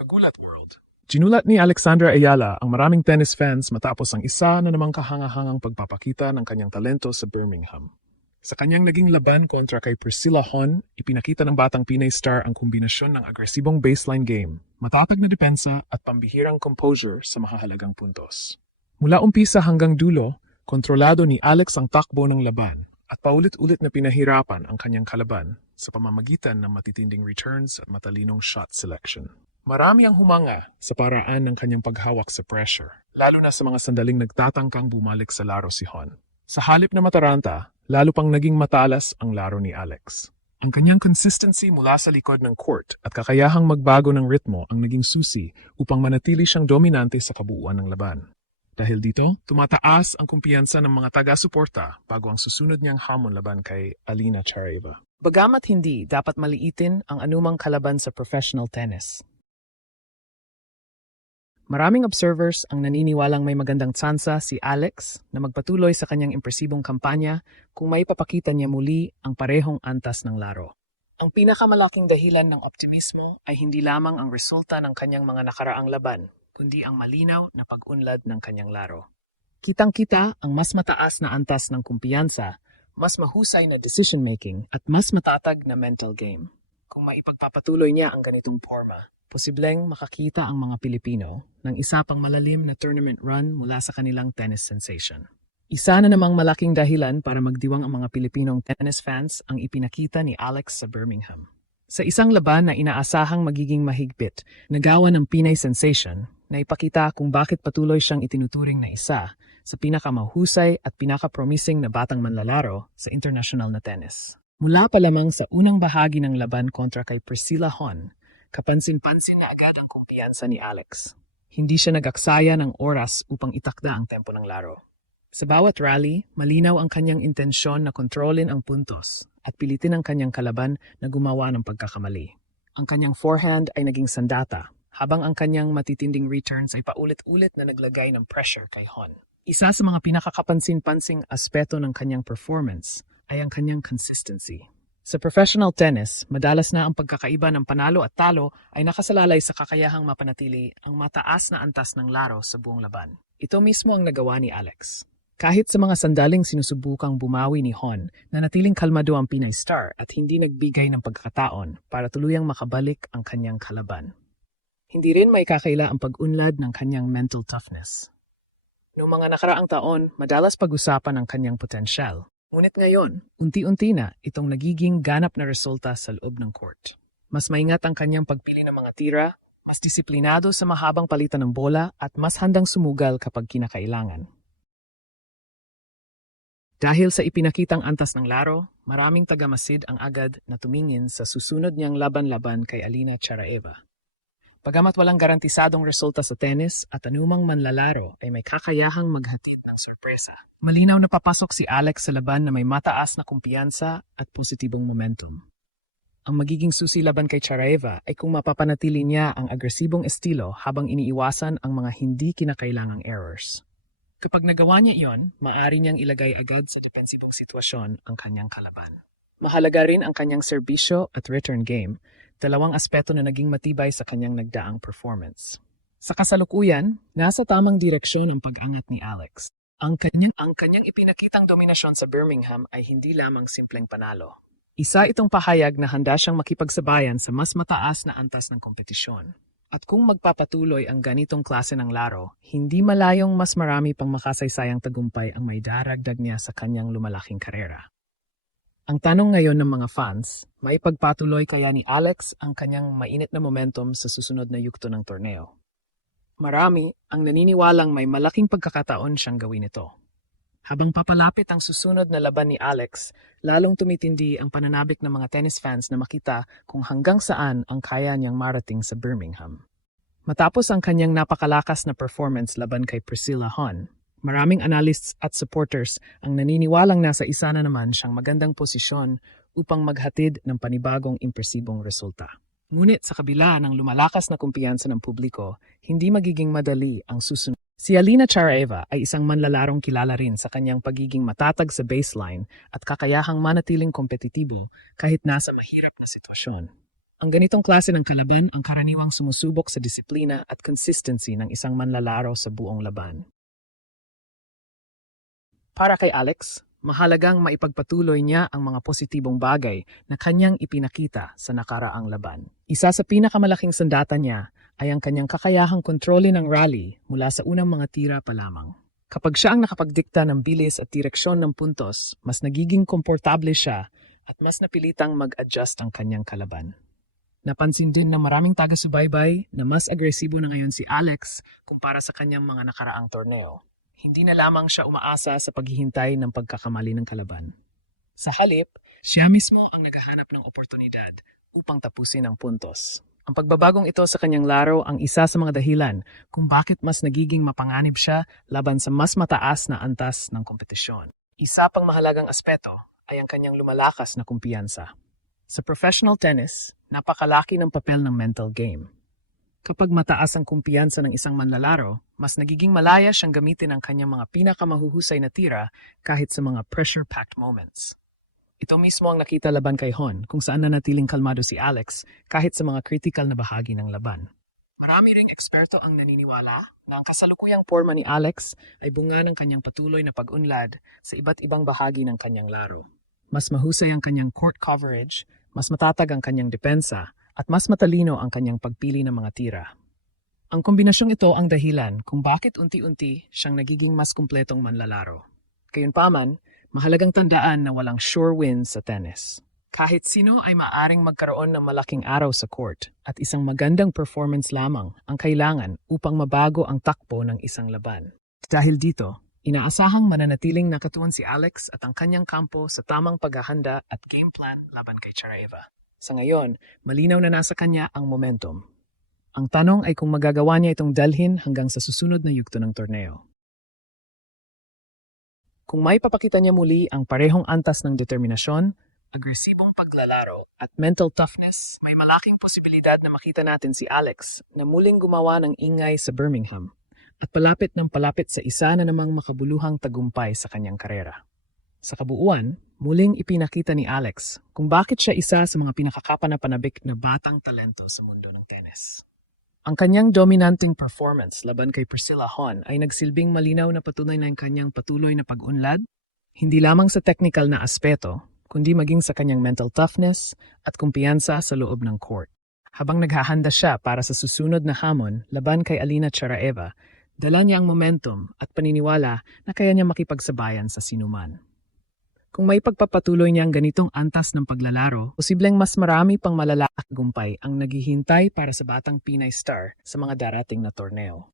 Kagulat World. Ginulat ni Alexandra Ayala ang maraming tennis fans matapos ang isa na namang kahangahangang pagpapakita ng kanyang talento sa Birmingham. Sa kanyang naging laban kontra kay Priscilla Hon, ipinakita ng batang Pinay star ang kombinasyon ng agresibong baseline game, matatag na depensa at pambihirang composure sa mahahalagang puntos. Mula umpisa hanggang dulo, kontrolado ni Alex ang takbo ng laban at paulit-ulit na pinahirapan ang kanyang kalaban sa pamamagitan ng matitinding returns at matalinong shot selection. Marami ang humanga sa paraan ng kanyang paghawak sa pressure, lalo na sa mga sandaling nagtatangkang bumalik sa laro si Hon. Sa halip na mataranta, lalo pang naging matalas ang laro ni Alex. Ang kanyang consistency mula sa likod ng court at kakayahang magbago ng ritmo ang naging susi upang manatili siyang dominante sa kabuuan ng laban. Dahil dito, tumataas ang kumpiyansa ng mga taga-suporta bago ang susunod niyang hamon laban kay Alina Tsareva. Bagamat hindi dapat maliitin ang anumang kalaban sa professional tennis. Maraming observers ang naniniwalang may magandang tsansa si Alex na magpatuloy sa kanyang impresibong kampanya kung may papakita niya muli ang parehong antas ng laro. Ang pinakamalaking dahilan ng optimismo ay hindi lamang ang resulta ng kanyang mga nakaraang laban, kundi ang malinaw na pag-unlad ng kanyang laro. Kitang-kita ang mas mataas na antas ng kumpiyansa, mas mahusay na decision-making at mas matatag na mental game. Kung maipagpapatuloy niya ang ganitong forma, posibleng makakita ang mga Pilipino ng isa pang malalim na tournament run mula sa kanilang tennis sensation. Isa na namang malaking dahilan para magdiwang ang mga Pilipinong tennis fans ang ipinakita ni Alex sa Birmingham. Sa isang laban na inaasahang magiging mahigpit, nagawa ng Pinay sensation na ipakita kung bakit patuloy siyang itinuturing na isa sa pinakamahusay at pinaka-promising na batang manlalaro sa international na tennis. Mula pa lamang sa unang bahagi ng laban kontra kay Priscilla Hon, kapansin-pansin na agad ang kumpiyansa ni Alex. Hindi siya nag-aksaya ng oras upang itakda ang tempo ng laro. Sa bawat rally, malinaw ang kanyang intensyon na kontrolin ang puntos at pilitin ang kanyang kalaban na gumawa ng pagkakamali. Ang kanyang forehand ay naging sandata, habang ang kanyang matitinding returns ay paulit-ulit na naglagay ng pressure kay Hon. Isa sa mga pinakakapansin-pansing aspeto ng kanyang performance ay ang kanyang consistency. Sa professional tennis, madalas na ang pagkakaiba ng panalo at talo ay nakasalalay sa kakayahang mapanatili ang mataas na antas ng laro sa buong laban. Ito mismo ang nagawa ni Alex. Kahit sa mga sandaling sinusubukang bumawi ni Hon, nanatiling kalmado ang Pinay star at hindi nagbigay ng pagkakataon para tuluyang makabalik ang kanyang kalaban. Hindi rin may kakaila ang pag-unlad ng kanyang mental toughness. Noong mga nakaraang taon, madalas pag-usapan ang kanyang potensyal. Ngunit ngayon, unti-unti na itong nagiging ganap na resulta sa loob ng court. Mas maingat ang kanyang pagpili ng mga tira, mas disiplinado sa mahabang palitan ng bola at mas handang sumugal kapag kinakailangan. Dahil sa ipinakitang antas ng laro, maraming tagamasid ang agad na tumingin sa susunod niyang laban-laban kay Alina Tsareva. Bagamat walang garantisadong resulta sa tennis at anumang manlalaro ay may kakayahang maghatid ng sorpresa. Malinaw na papasok si Alex sa laban na may mataas na kumpiyansa at positibong momentum. Ang magiging susi laban kay Tsareva ay kung mapapanatili niya ang agresibong estilo habang iniiwasan ang mga hindi kinakailangang errors. Kapag nagawa niya iyon, maaari niyang ilagay agad sa depensibong sitwasyon ang kanyang kalaban. Mahalaga rin ang kanyang serbisyo at return game, dalawang aspeto na naging matibay sa kanyang nagdaang performance. Sa kasalukuyan, nasa tamang direksyon ang pag-angat ni Alex. Ang kanyang ipinakitang dominasyon sa Birmingham ay hindi lamang simpleng panalo. Isa itong pahayag na handa siyang makipagsabayan sa mas mataas na antas ng kompetisyon. At kung magpapatuloy ang ganitong klase ng laro, hindi malayong mas marami pang makasaysayang tagumpay ang may daragdag niya sa kanyang lumalaking karera. Ang tanong ngayon ng mga fans, maipagpatuloy kaya ni Alex ang kanyang mainit na momentum sa susunod na yugto ng torneo? Marami ang naniniwalang may malaking pagkakataon siyang gawin ito. Habang papalapit ang susunod na laban ni Alex, lalong tumitindi ang pananabik ng mga tennis fans na makita kung hanggang saan ang kaya niyang marating sa Birmingham. Matapos ang kanyang napakalakas na performance laban kay Priscilla Hon, maraming analysts at supporters ang naniniwalang nasa isa na naman siyang magandang posisyon upang maghatid ng panibagong impresibong resulta. Ngunit sa kabila ng lumalakas na kumpiyansa ng publiko, hindi magiging madali ang susunod. Si Alina Tsareva ay isang manlalarong kilala rin sa kanyang pagiging matatag sa baseline at kakayahang manatiling kompetitibo kahit nasa mahirap na sitwasyon. Ang ganitong klase ng kalaban ang karaniwang sumusubok sa disiplina at consistency ng isang manlalaro sa buong laban. Para kay Alex, mahalagang maipagpatuloy niya ang mga positibong bagay na kanyang ipinakita sa nakaraang laban. Isa sa pinakamalaking sandata niya ay ang kanyang kakayahang kontrolin ng rally mula sa unang mga tira pa lamang. Kapag siya ang nakapagdikta ng bilis at direksyon ng puntos, mas nagiging komportable siya at mas napilitang mag-adjust ang kanyang kalaban. Napansin din ng maraming taga-subaybay na mas agresibo na ngayon si Alex kumpara sa kanyang mga nakaraang torneo. Hindi na lamang siya umaasa sa paghihintay ng pagkakamali ng kalaban. Sa halip, siya mismo ang naghahanap ng oportunidad upang tapusin ang puntos. Ang pagbabagong ito sa kanyang laro ang isa sa mga dahilan kung bakit mas nagiging mapanganib siya laban sa mas mataas na antas ng kompetisyon. Isa pang mahalagang aspeto ay ang kanyang lumalakas na kumpiyansa. Sa professional tennis, napakalaki ng papel ng mental game. Kapag mataas ang kumpiyansa ng isang manlalaro, mas nagiging malaya siyang gamitin ang kanyang mga pinakamahuhusay na tira kahit sa mga pressure-packed moments. Ito mismo ang nakita laban kay Hon kung saan nanatiling kalmado si Alex kahit sa mga critical na bahagi ng laban. Marami ring eksperto ang naniniwala na ang kasalukuyang porma ni Alex ay bunga ng kanyang patuloy na pag-unlad sa iba't ibang bahagi ng kanyang laro. Mas mahusay ang kanyang court coverage, mas matatag ang kanyang depensa, at mas matalino ang kanyang pagpili ng mga tira. Ang kombinasyong ito ang dahilan kung bakit unti-unti siyang nagiging mas kumpletong manlalaro. Gayunpaman, mahalagang tandaan na walang sure wins sa tennis. Kahit sino ay maaring magkaroon ng malaking araw sa court at isang magandang performance lamang ang kailangan upang mabago ang takbo ng isang laban. Dahil dito, inaasahang mananatiling nakatuon si Alex at ang kanyang kampo sa tamang paghahanda at game plan laban kay Charaeva. Sa ngayon, malinaw na nasa kanya ang momentum. Ang tanong ay kung magagawa niya itong dalhin hanggang sa susunod na yugto ng torneo. Kung may papakita niya muli ang parehong antas ng determinasyon, agresibong paglalaro at mental toughness, may malaking posibilidad na makita natin si Alex na muling gumawa ng ingay sa Birmingham at palapit ng palapit sa isa na namang makabuluhang tagumpay sa kanyang karera. Sa kabuuan, muling ipinakita ni Alex kung bakit siya isa sa mga pinakakapanapanabik na batang talento sa mundo ng tennis. Ang kanyang dominanting performance laban kay Priscilla Hon ay nagsilbing malinaw na patunay ng kanyang patuloy na pag-unlad, hindi lamang sa technical na aspeto, kundi maging sa kanyang mental toughness at kumpiyansa sa loob ng court. Habang naghahanda siya para sa susunod na hamon laban kay Alina Charaeva, dala niya ang momentum at paniniwala na kaya niya makipagsabayan sa sinuman. Kung may pagpapatuloy niya ang ganitong antas ng paglalaro, posibleng mas marami pang malalaking tagumpay ang naghihintay para sa batang Pinay star sa mga darating na torneo.